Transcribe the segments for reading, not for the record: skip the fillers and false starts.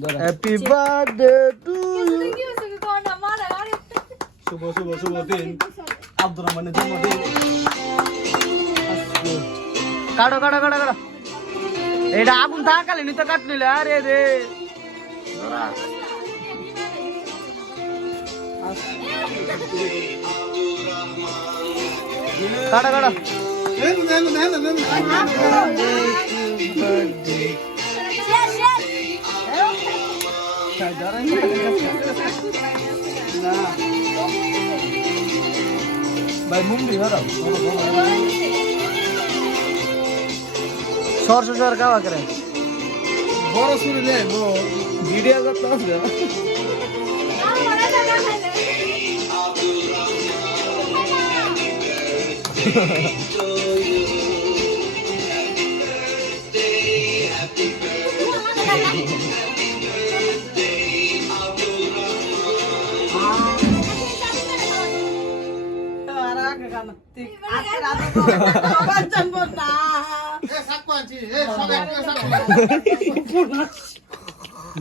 Happy birthday to শুভ শুভ শুভ দিন আব্দুর রহমানের জন্মদিন। কাটো কাটো কাটো কাটো এটা আগুন থাকালে নিতে কাটলিলে আরে রে কাটো কাটো ভাই মুম্বই হারাও সর সর কাওয়া করে বড় শুনে নে ভিডিও করতে আছে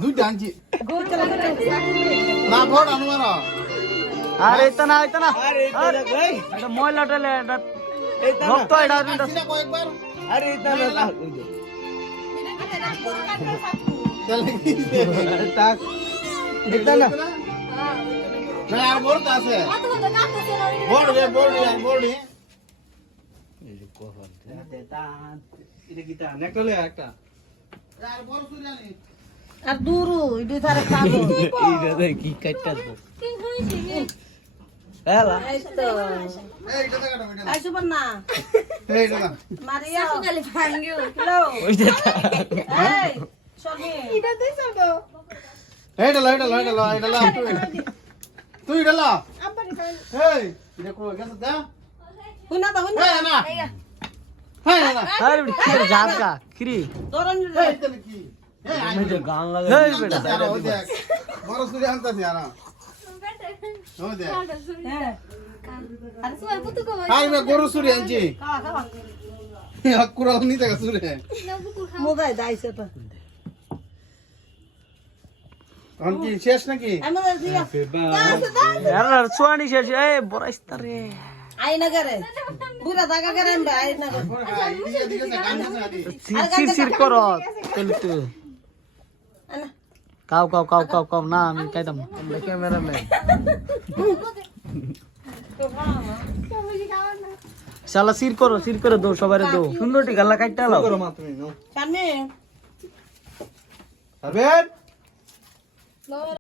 দুইটা আনছি না বড় আনোয়ার আরে এটা না এটা ময়লা টলে এটা রক্ত এটা কয়েকবার আরে এটা না চলে টাক এটা না না আর বড় আছে বড় রে এটা কি তা নেকলে একটা আর বড় শুনে আনি আর দূরু ইডি তারে খাবো এইটা দেখ কি কাটটা তো হেলা এই তো এই এটা কাটো এটা আইছো না এই এটা মারিয়া খালি ভাঙ্গিও হ্যালো ওইটা এই সবি এটা দেই সব এটা তুই এটা লা এই এটা কো গেছে দা হুনা তো হুনা এই না হ্যাঁ না আরে কি জাতকা কিরি দরন এই এটা কি এই আই গান লাগে এই বেটা যারা ওই দেখ বড় সুরি আনতাছি আর ওই দেখ হ্যাঁ আরে সুয়ার পুতু কো আই মে গরু সুরি আনছি খাওয়া আকুরা নি দেখা সুরি মোবাইল দাইছে তো এখন কি শেষ নাকি আমাদের দিয়া यार सुवानी শেষ এই বড়াইস্তা রে আইনা করে বুড়া দাগা করে আমরা আইনা করে সির সির করো চল তুই আনা কাও না আমি কাইতাম আমরা ক্যামেরাম্যান শালা সির করো দাও সবারে দাও সুন্দরটি গাল্লা কাটটা লাও করো মা তুমি নাও সামনে আরবেন